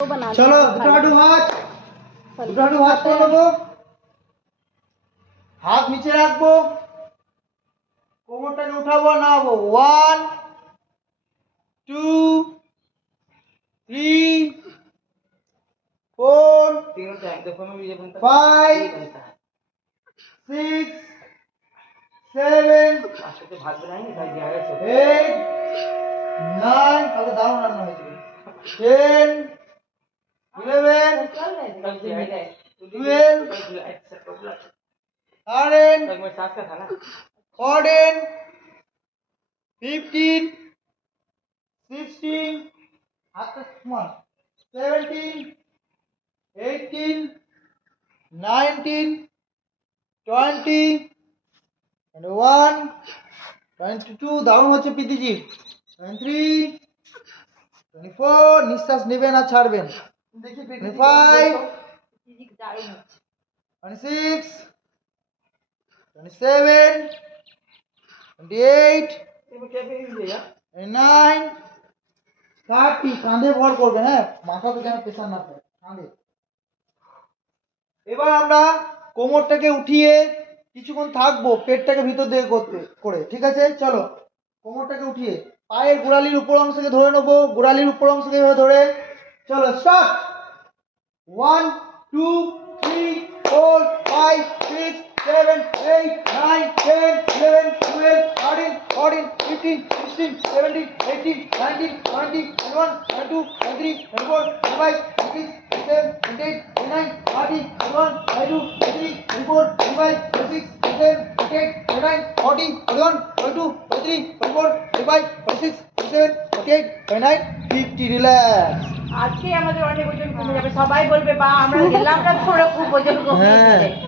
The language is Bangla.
चलो দুটো হাত করে নেবো, হাত নিচে রাখবো, কোমরটাকে উঠাবো নামাবো। 1 2 3 4 5 6 7 8 9 তাহলে দারুণ রান্না হয়েছে। 10 11 12 13 14 15 16 17 18 19 20 21 22 দারুণ হচ্ছে প্রীতিজি। 23 24 নিঃশ্বাস নেবেন আর ছাড়বেন। 25 26 27 28 29 30 কাঁধে ভর করবেন, হ্যাঁ মাথাতে যেন প্রেশার না থাকে কাঁধে। এবার আমরা কোমরটাকে উঠিয়ে কিছুক্ষণ থাকবো পেটটাকে ভিতর দিকে করে, ঠিক আছে? চলো কোমরটাকে উঠিয়ে পায়ের গোড়ালির উপর অংশকে ধরে নেবো, গোড়ালির উপর অংশকে ধরে চলো স্টার্ট। 1 2 3 4 5 6 7 8 9 10 11 12 13 14 15 16 17 18 19 20 21 22 23 24 25 26 27 28 29 30 31 32 33 34 35 36 37 38 39 40 41 42 43 44 45 46 47 48 49 50 রিল্যাক্স। আজকে আমাদের অনেক ওজন কমে যাবে, সবাই বলবে বা আমরা গেলাম না, খুব ওজন কমে